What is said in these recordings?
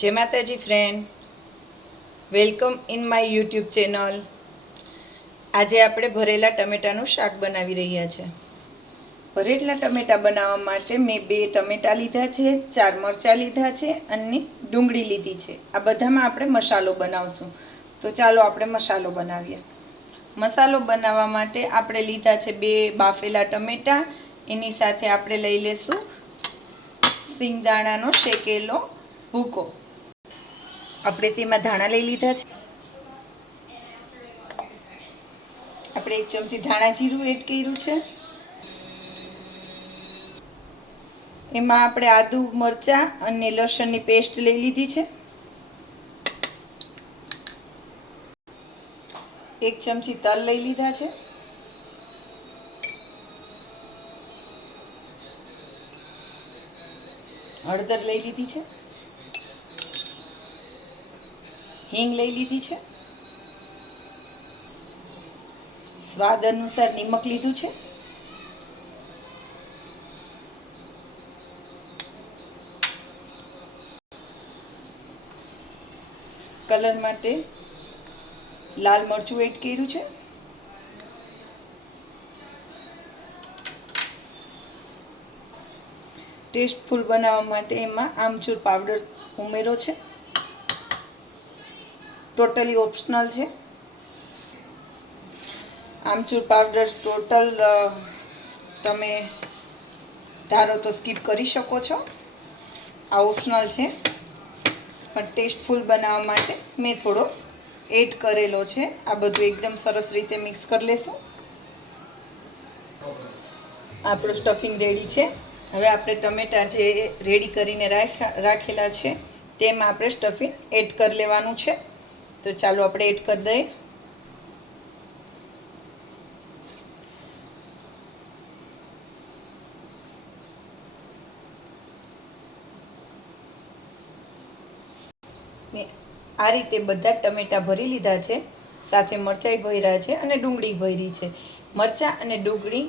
જય માતાજી friend, welcome in my YouTube channel. આજે આપણે ભરેલા ટમેટાનું શાક બનાવી રહ્યા છે. ભરેલા ટમેટા બનાવવા માટે મેં 2 ટમેટા લીધા છે, 4 મરચાં લીધા છે અને ડુંગળી લીધી છે. આ બધામાં આપણે મસાલો બનાવશું. તો ચાલો આપણે મસાલો બનાવીએ. મસાલો બનાવવા માટે આપણે લીધા છે 2 બાફેલા ટમેટા. એની સાથે આપણે લઈ લેશું સિંગદાણાનો શેકેલો ભૂકો. આપણે તેમાં ધાણા લઈ લીધા છે. આપણે 1 ચમચી ધાણા જીરું એડ કર્યું છે. એમાં આપણે આદુ મરચાં અને લસણની પેસ્ટ લઈ લીધી છે. 1 ચમચી તલ લઈ લીધા છે. હળદર લઈ લીધી છે. હિંગ લઈ લીધી છે. સ્વાદ અનુસાર નિમક લીધું છે. કલર માટે લાલ મરચું એડ કર્યું છે. ટેસ્ટફુલ બનાવવા માટે એમાં આમચૂર પાવડર ઉમેરો છે. ટોટલી ઓપ્શનલ છે. આમચૂર પાવડર તમે ધારો તો સ્કીપ કરી શકો છો. આ ઓપ્શનલ છે, પણ ટેસ્ટફુલ બનાવવા માટે મેં થોડો એડ કરેલો છે. આ બધું એકદમ સરસ રીતે મિક્સ કરી લેશું. આપણું સ્ટફિંગ રેડી છે. હવે આપણે ટમેટાં જે રેડી કરીને રાખેલા છે તેમાં આપણે સ્ટફિંગ એડ કરી લેવાનું છે. તો ચાલો આપણે એડ કરી દઈએ. મેં આ રીતે બધા ટમેટાં ભરી લીધા છે. સાથે મરચાંય ભર્યા છે અને ડુંગળી ભરી છે. મરચાં અને ડુંગળી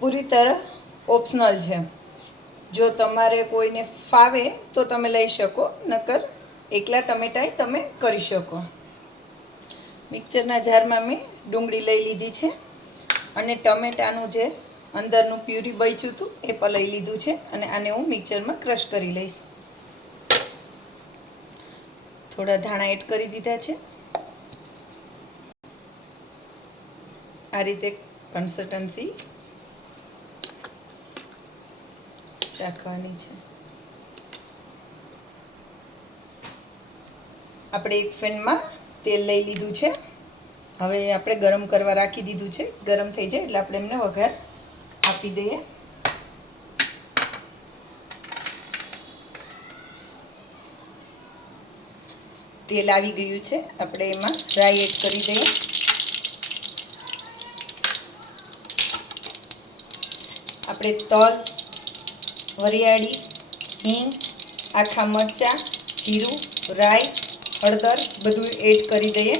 પૂરી તરહ ઓપ્શનલ છે. જો તમારે કોઈને ફાવે તો તમે લઈ શકો, નકર એકલા ટમેટાંય તમે કરી શકો. મિક્સરના જારમાં મેં ડુંગળી લઈ લીધી છે અને ટમેટાનું જે અંદરનું પ્યુરી બચ્યું હતું એ પણ લઈ લીધું છે અને આને હું મિક્સરમાં ક્રશ કરી લઈશ. થોડા ધાણા એડ કરી દીધા છે. આ રીતે કન્સિસ્ટન્સી રાખવાની છે. આપણે એક પેનમાં તેલ લઈ લીધું છે. હવે આપણે ગરમ કરવા રાખી દીધું છે. ગરમ થઈ જાય એટલે આપણે એમને વઘાર આપી દઈએ. તેલ આવી ગયું છે. આપણે એમાં રાઈ એડ કરી દઈએ. આપણે તલ, વરિયાળી, હિંગ, આખા મરચાં, જીરું, રાઈ, હળદર બધું એડ કરી દઈએ.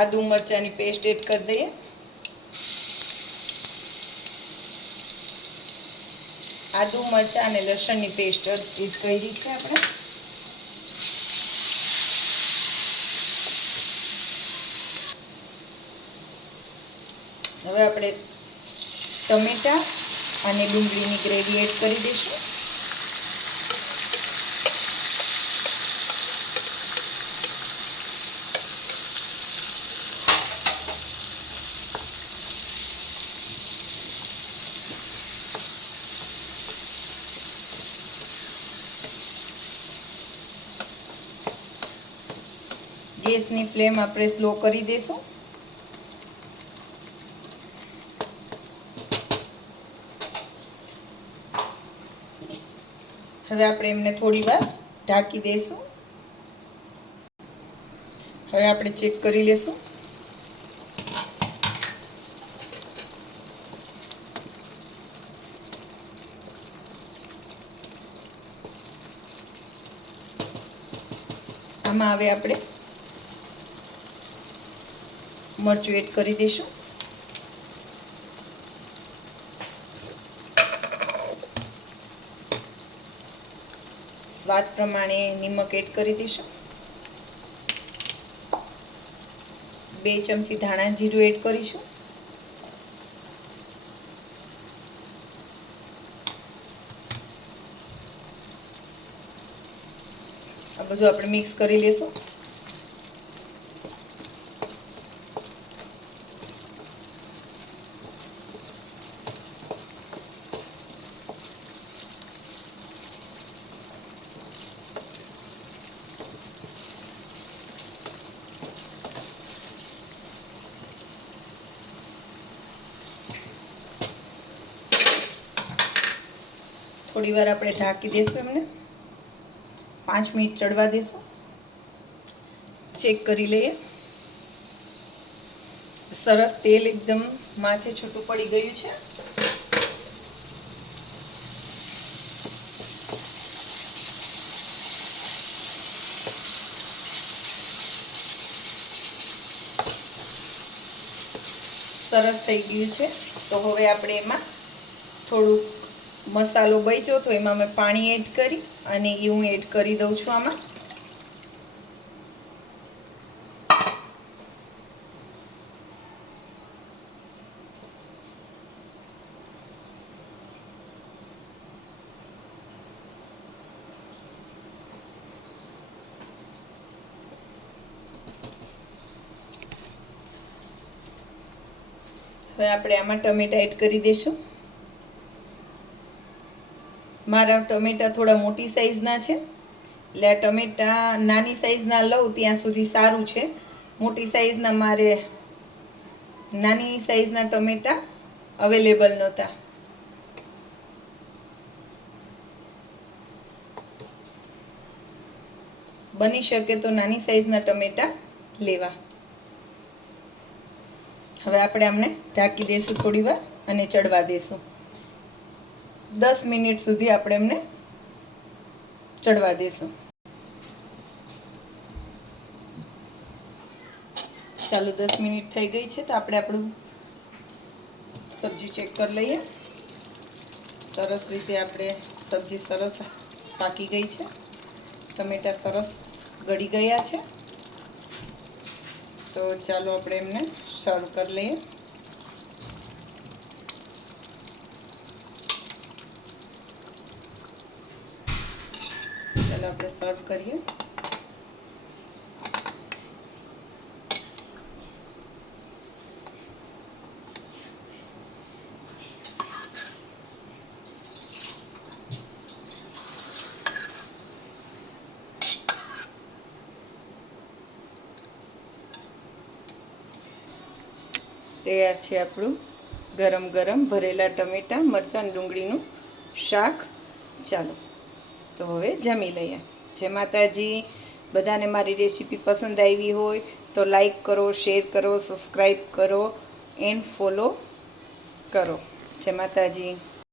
આદુ મરચાંની પેસ્ટ એડ કરી દઈએ. આદુ મરચાં અને લસણની પેસ્ટ એડ કરી છે આપણે. હવે આપણે ટમેટાં અને ડુંગળીની ગ્રેવી એડ કરી દઈશું. ગેસની ફ્લેમ આપણે સ્લો કરી દઈશું. હવે આપણે એમને થોડી વાર ઢાંકી દઈશું. હવે આપણે ચેક કરી લેશું. આમાં હવે આપણે મરચું એડ કરી દઈશું. સ્વાદ પ્રમાણે નિમક એડ કરી દઈશું. 2 ચમચી ધાણા જીરું એડ કરીશું. આ બધું આપણે મિક્સ કરી લેશું. થોડી વાર આપણે ઢાંકી દઈશું. એમને 5 મિનિટ ચડવા દઈશું. ચેક કરી લઈએ. સરસ તેલ એકદમ માથે છૂટું પડી ગયું છે. સરસ થઈ ગયું છે. તો હવે આપણે એમાં થોડુંક મસાલો બચ્યો તો એમાં મેં પાણી એડ કરી અને એ હું એડ કરી દઉં છું આમાં. હવે આપણે આમાં ટમેટા એડ કરી દઈશું. મારા ટમેટા થોડા મોટી સાઈઝના છે, એટલે આ ટમેટા નાની સાઈઝના લઉં ત્યાં સુધી સારું છે. મોટી સાઈઝના મારે નાની સાઈઝના ટમેટા અવેલેબલ નહોતા. બની શકે તો નાની સાઈઝના ટમેટા લેવા. હવે આપણે આમને ઢાંકી દઈશું થોડી વાર અને ચડવા દઈશું. 10 મિનિટ સુધી આપણે એમને ચડવા દઈશું. ચાલો 10 મિનિટ થઈ ગઈ છે તો આપણે આપણું સબ્જી ચેક કરી લઈએ. સરસ રીતે આપણે સબ્જી સરસ પાકી ગઈ છે. ટમેટા સરસ ગળી ગયા છે. તો ચાલો આપણે એમને સર્વ કરી લઈએ. ચાલો આપણે સર્વ કરીએ. તૈયાર છે આપણું ગરમ ગરમ ભરેલા ટમેટા મરચાં ડુંગળીનું શાક. ચાલો તો હવે જમી લઈએ. જય માતાજી. બધાને મારી રેસીપી પસંદ આવી હોય તો લાઈક કરો, શેર કરો, સબસ્ક્રાઈબ કરો એન્ડ ફોલો કરો. જય માતાજી.